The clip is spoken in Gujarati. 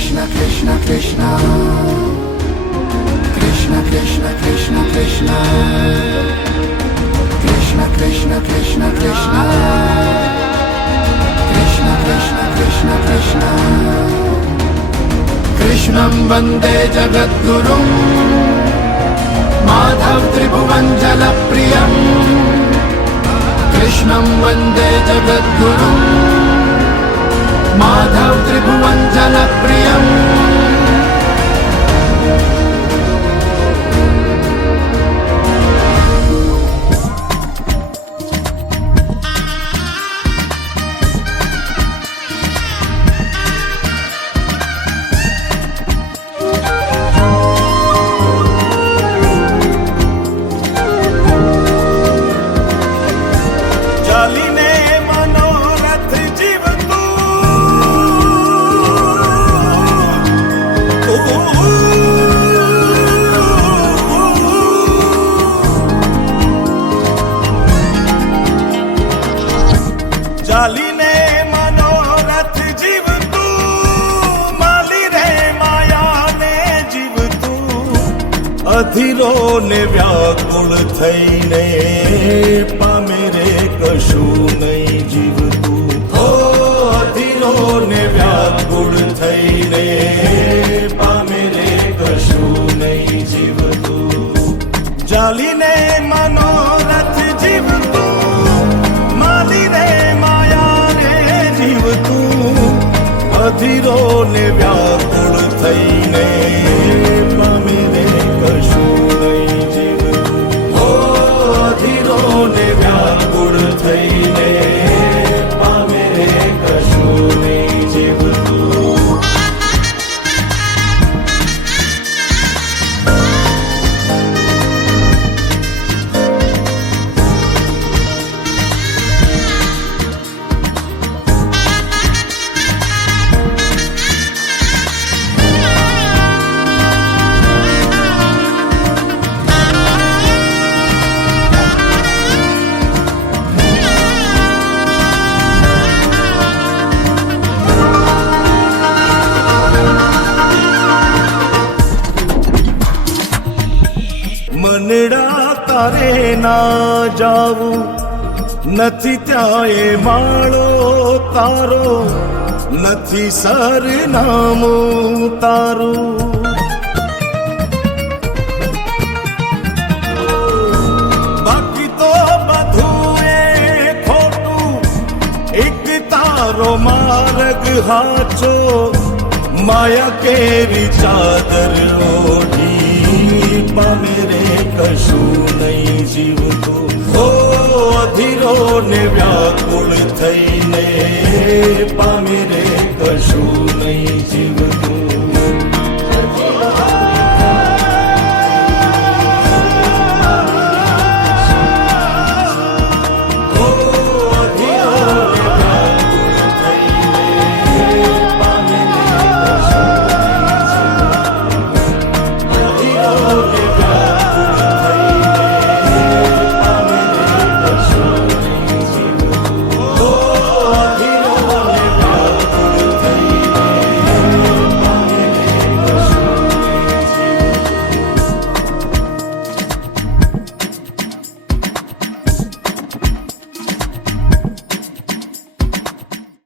Krishna Krishna Krishna Krishna Krishna Krishna Krishna Krishna Krishna Krishna Krishna Krishna Krishna Krishna Krishna Krishnam Vande Jagadgurum Madhav Tribhuvan Jalapriyam Krishnam Vande Jagadgurum Madhav Tribhuvan Jalapriyam ચાલીને મનોરથ જીવતું માલી રે માયાને જીવતું અધીરો ને વ્યાકુળ થઈને પામે રે કશું નહીં જીવતું ઓ અધીરો ને વ્યાકુળ થઈને પામે રે કશું નહીં જીવતું ચાલીને મનોરથ જીવતું માલી રે અધીરો ને વ્યાકુળ થઈને પામે રે કશું નહીં જીવતું ઓ અધીરો ને વ્યાકુળ થઈને પામે રે કશું નહીં જીવતું મનડા તારે ના જાવું નથી ત્યાં એ માળો તારો નથી સરનામું તારું બાકી તો બધું એ ખોટું એક તારો માર્ગ હાચો માયા કેરી ચાદર ઓઢી પામે રે કશું નહીં જીવતું ઓ અધીરો ને વ્યાકુળ થઈ